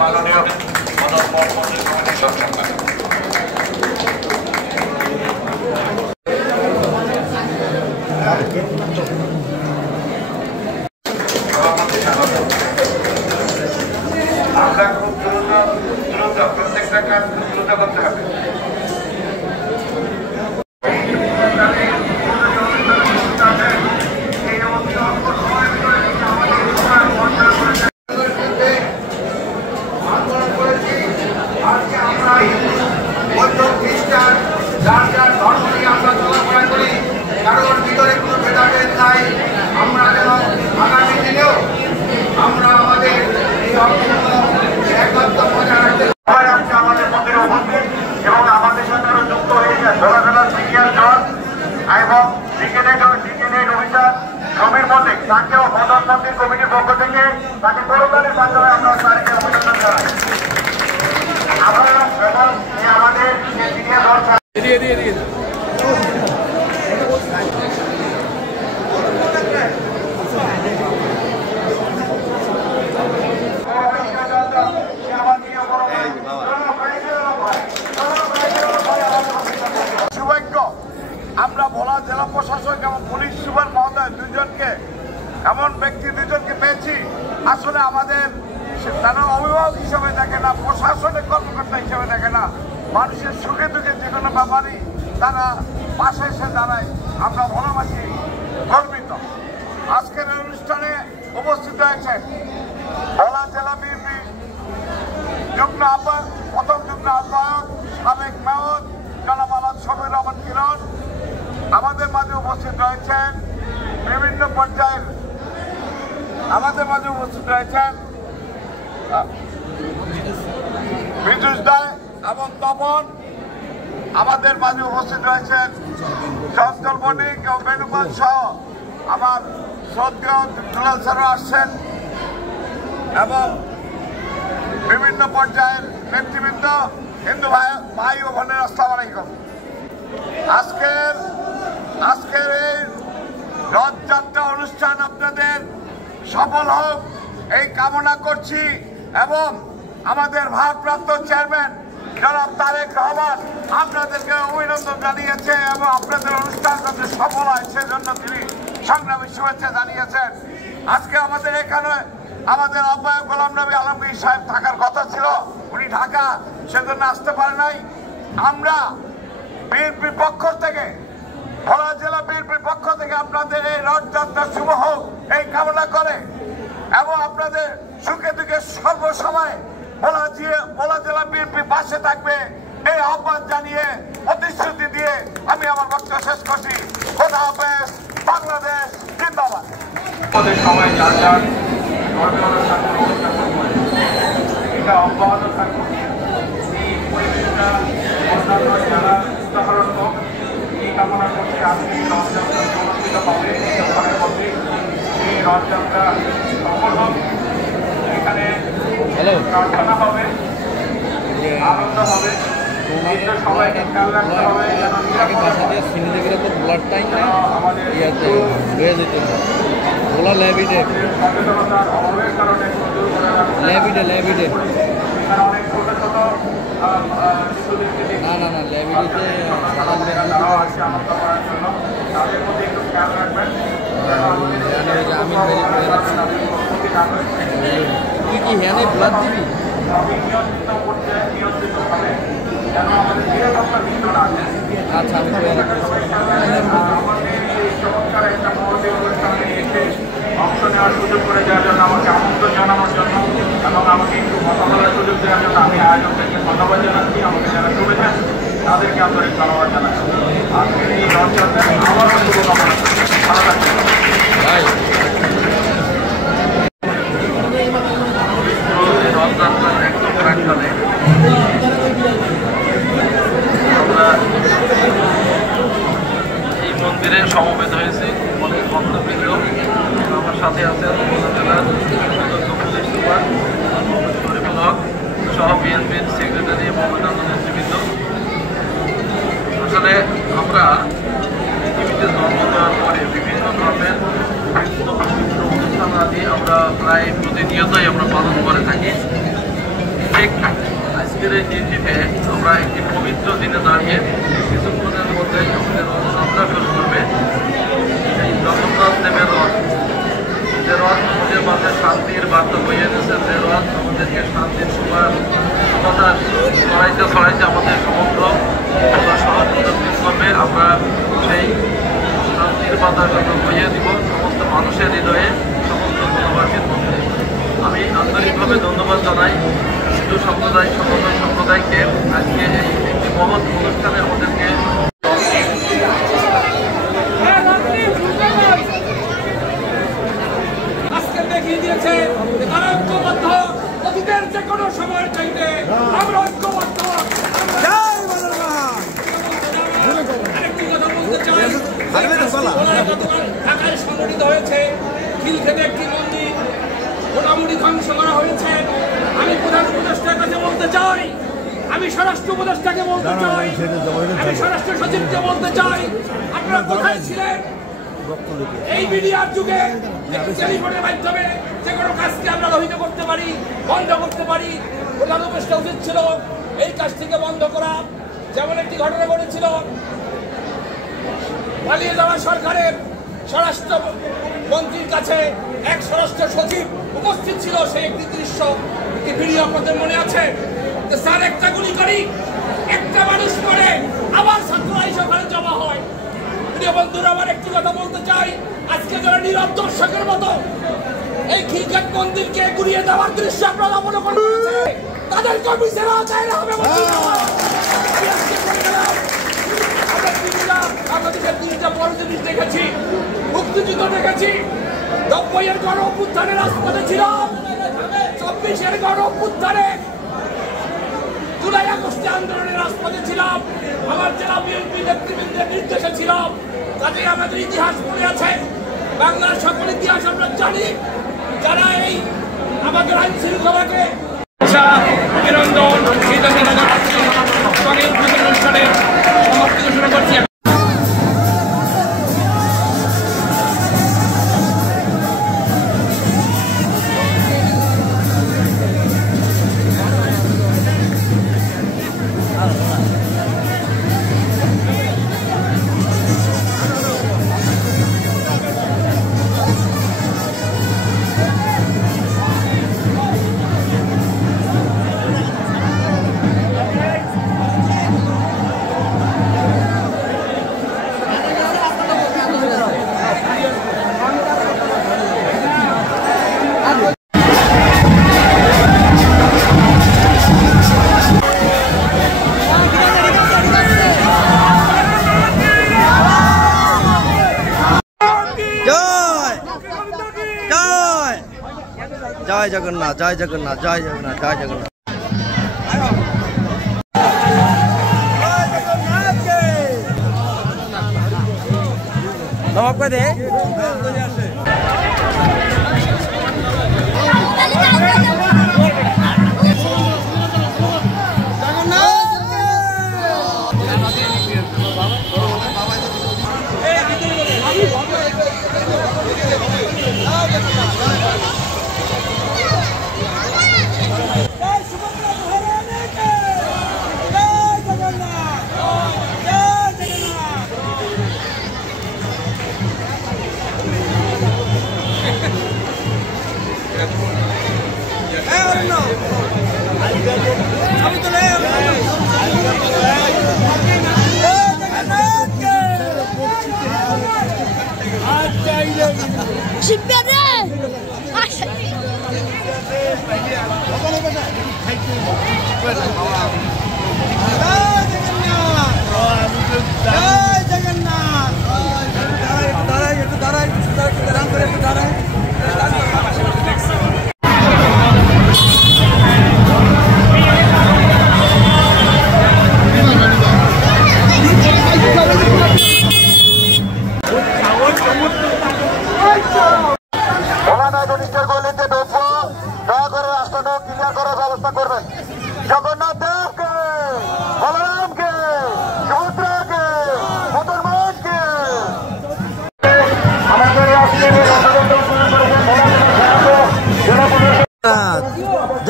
মাননীয় আমরা খুব দ্রুত প্রত্যেকটা কাজ খুব দ্রুত করতে হবে। কারোর ভিতরে কোনো ভেদাভেদ নাই। আমরা যেন আগামী দিনেও আমরা আমাদের এই একত্র বজায় রাখতে আমাদের মধ্যে উপস্থিত এবং আমাদের সাথে আরো যুক্ত হয়েছে ধরাধরা সিনিয়র দল এবং ক্রিকেটের অফিসার সমীর মল্লিক, তাকেও প্রধানমন্ত্রী কমিটির পক্ষ থেকে তাকে করতালির মাধ্যমে আমরা তাদেরকে অভিনন্দন জানাই। আমরা এবং আমাদের যে সিনিয়র দল আমরা ভোলা জেলা প্রশাসক এবং পুলিশ সুপার মহোদয় দুজনকে এমন ব্যক্তি দুজনকে পেয়েছি আসলে আমাদের তারা অভিভাবক হিসেবে দেখে না, প্রশাসনিক কর্মকর্তা হিসেবে দেখে না, মানুষের সুখে দুঃখে যে কোনো ব্যাপারই তারা পাশে এসে দাঁড়ায়। আমরা ভোলাবাসী গর্বিত। আজকের অনুষ্ঠানে উপস্থিত হয়েছেন ভোলা জেলা বিএনপি যুগ্ম আহ্বায়ক, প্রথম যুগ্ম আহ্বায়ক সাবেক মেয়র জনাব আলহাজ শফিউর রহমান কিরণ। আমাদের মাঝে উপস্থিত রয়েছেন বিভিন্ন পর্যায়ের বিজুস দায় এবং তপন। আমাদের মাঝে উপস্থিত রয়েছেন চঞ্চল বণিক এবং বেণুপাল সহ আমার শ্রদ্ধেয় দুলাল স্যারও আসছেন এবং বিভিন্ন পর্যায়ের নেতৃবৃন্দ, হিন্দু ভাই ও বোনের আসসালামু আলাইকুম। আজকের এই রথযাত্রা অনুষ্ঠান আপনাদের সফল হোক এই কামনা করছি এবং আমাদের ভারপ্রাপ্ত চেয়ারম্যান জনাব তারেক রহমান আপনাদেরকে অভিনন্দন জানিয়েছে এবং আপনাদের অনুষ্ঠান যাতে সফল হয় সেজন্য তিনি সংগ্রামী শুভেচ্ছা জানিয়েছেন। আজকে আমাদের এখানে আমাদের আহ্বায়ক গোলাম নবী আলমগীর সাহেব থাকার কথা ছিল, উনি ঢাকা সেজন্য আসতে পারে নাই। আমরা বিএনপির পক্ষ থেকে, ভোলা জেলা বিএনপির পক্ষ থেকে আপনাদের এই রথযাত্রা শুভ হোক এই কামনা করে এবং আপনাদের সুখে দুঃখে সর্বসময় ভোলা জেলা বিএনপি পাশে থাকবে এই আহ্বান জানিয়ে প্রতিশ্রুতি দিয়ে আমি আমার বক্তব্য শেষ করছি। খোদা হাফেজ, বাংলাদেশ জিন্দাবাদ। সবাই যার যার এটা অব্যাহত থাকবে। এই পরিবেশটা অন্যান্য যারা উদাহরণ হোক এই কামনা করছি। আজকে রথযাত্রা অনুষ্ঠিত হবে ঘরের মধ্যে, এই রথযাত্রা সফল হোক। এখানে প্রার্থনা হবে, আনন্দ হবে, সবাইকে খেয়াল রাখতে হবে যেন সচেতনতার অভাবের কারণে অনেক ছোট ছোট তারাও আসছে আনন্দ করার জন্য, তাদের মধ্যে একটু খেয়াল রাখবেন নিয়ন্ত্রিতভাবে যেন আমাদের নিরাপত্তা বিঘ্ন না আসে। আচ্ছা, আমাদের এই চমৎকার একটা মহতী অনুষ্ঠানে এসে অংশ নেওয়ার সুযোগ করে দেওয়ার জন্য, আমাকে আমন্ত্রণ জানানোর জন্য এবং আমাকে একটু কথা বলার সুযোগ দেওয়ার জন্য আমি আয়োজকদেরকে ধন্যবাদ জানাচ্ছি। আমাকে যারা শুভেচ্ছেন তাদেরকে আন্তরিক ধন্যবাদ জানাচ্ছি। আজকের এই রথযাত্রায় আবারও শুভকামনা, ভালো থাকবেন। রথযাত্রার একদম প্রাক্কালে আমরা এই মন্দিরে সমবেত হয়েছি। অনেক ভক্তবৃন্দ আমার সাথে আছে জেলার পুলিশ সুপার শরীফুল হক সহ বিএনপির সেক্রেটারি মমতাজ নেতৃবৃন্দ। আসলে আমরা পৃথিবীতে জন্ম দেওয়ার পরে বিভিন্ন ধরনের বিভিন্ন পবিত্র অনুষ্ঠান বাণী আমরা প্রায় প্রতিনিয়তই আমরা পালন করে থাকি। ঠিক আজকের এই দিনটিতে আমরা একটি পবিত্র দিনে দাঁড়িয়ে কিছুক্ষণের মধ্যে আমাদের যাত্রা শুরু করবে এই জগন্নাথ দেবের রথ। যে রথ আমাদের মাঝে শান্তির বার্তা বইয়ে এনেছে, যে রথ আমাদেরকে শান্তির সুবাতা ছড়াইতে ছড়াইতে আমাদের সমগ্র সহযোগিত করবে। আমরা সেই শান্তির বাতাস বইয়ে দিব সমস্ত মানুষের হৃদয়ে, সমস্ত জনবাসীর মধ্যে। আমি আন্তরিকভাবে ধন্যবাদ জানাই হিন্দু সম্প্রদায়কে আজকে এই একটি মহৎ অনুষ্ঠানে আমাদেরকে দেখিয়ে দিয়েছে তারা ঐক্যবদ্ধ। অতীতের যে কোনো সময়ের চাইতে আমরা ঐক্যবদ্ধ। আরেকটি কথা বলতে চাই, ঢাকায় সংগঠিত হয়েছে খিলক্ষেতে একটি মন্দির মোটামুটি ধ্বংস করা হয়েছে। আমি প্রধান উপদেষ্টার কাছে বলতে চাই, আমি স্বরাষ্ট্র উপদেষ্টাকে বলতে চাই, আমি স্বরাষ্ট্র সচিবকে বলতে চাই, আপনারা কোথায় ছিলেন এই মিডিয়ার যুগে? টেলিফোনের মাধ্যমে যে কোনো কাজকে আমরা রহিত করতে পারি, বন্ধ করতে পারি। প্রধান উপদেষ্টা উচিত ছিল এই কাজটিকে বন্ধ করা। যেমন একটি ঘটনা ঘটেছিল, পালিয়ে যাওয়া সরকারের স্বরাষ্ট্র মন্ত্রীর কাছে এক স্বরাষ্ট্র সচিব উপস্থিত ছিল। সেই একটি দৃশ্য, একটি ভিডিও আপনাদের মনে আছে যে স্যার একটা গুলি করি, একটা মানুষ পড়ে, আবার ছাত্ররা এসে ওখানে জমা হয়। প্রিয় বন্ধুরা, আমার একটি কথা বলতে চাই, আজকে যারা নীরব দর্শকের মতো এই খিলক্ষেত মন্দিরকে গুড়িয়ে দেওয়ার দৃশ্য আপনারা অবলোকন করেছে, তাদেরকে বিচার চাইলে হবে। বাংলাদেশের 3টা বড় জিনিস দেখেছি, মুক্তিযুদ্ধ দেখেছি, 90-এর গণ অভ্যুত্থানে রাজপথে ছিলাম, 24-এর গণ অভ্যুত্থানে, জুলাই আগস্টে আন্দোলনের রাজপথে ছিলাম, আমার জেলা বিএনপি নেতৃবৃন্দের নির্দেশে ছিলাম। কাজেই আমাদের ইতিহাস মনে আছে, বাংলার সকল ইতিহাস আমরা জানি। যারা এই আমাদের আইন শৃঙ্খলাকে অভিনন্দন অনুষ্ঠানে সমাপ্তি ঘোষণা করছি। জয় জগন্নাথ, জয় জগন্নাথ, জয় জগন্নাথ, জয় জগন্নাথ। নবাব দে দয়া করে রাস্তাটা ক্লিয়ার করার ব্যবস্থা করবেন। জগন্নাথ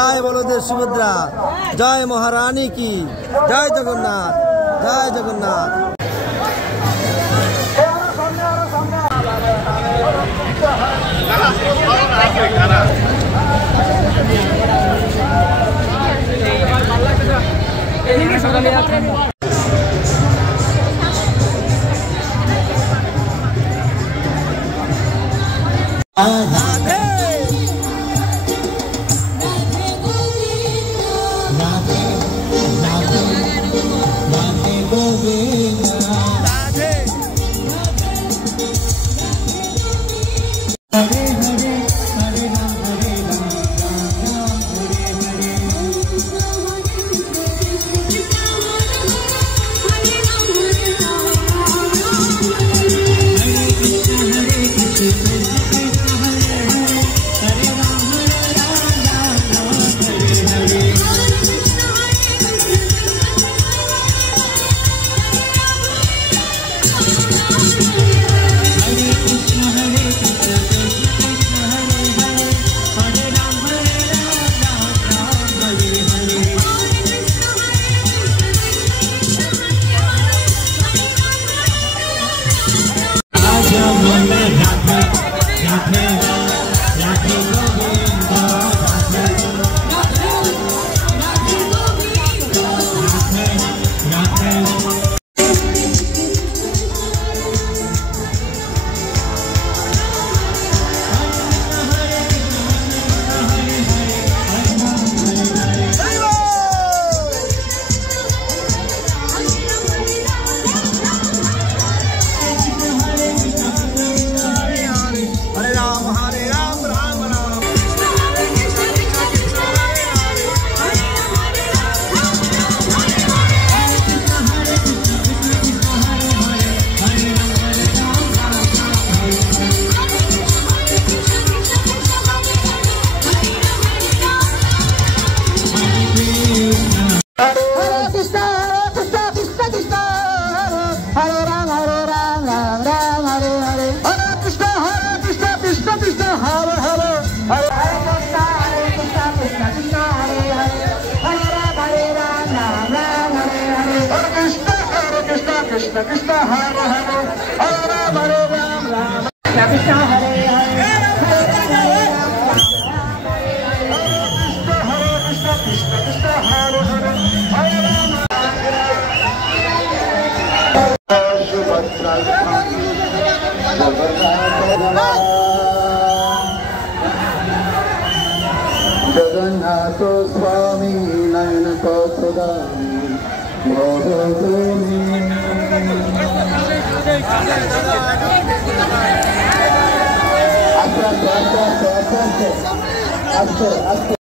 জয় বলদেব সুভদ্রা, জয় মহারানী কি, জয় জগন্নাথ, জয় Jagannath. Krishna Krishna Hare Hare Hare Ram Hare Ram Ram Krishna Krishna Hare Hare Hare Ram Hare Krishna Krishna Krishna Hare Hare Hare Ram Jagannath Swami Nayana Kosodami Bhododumi Aste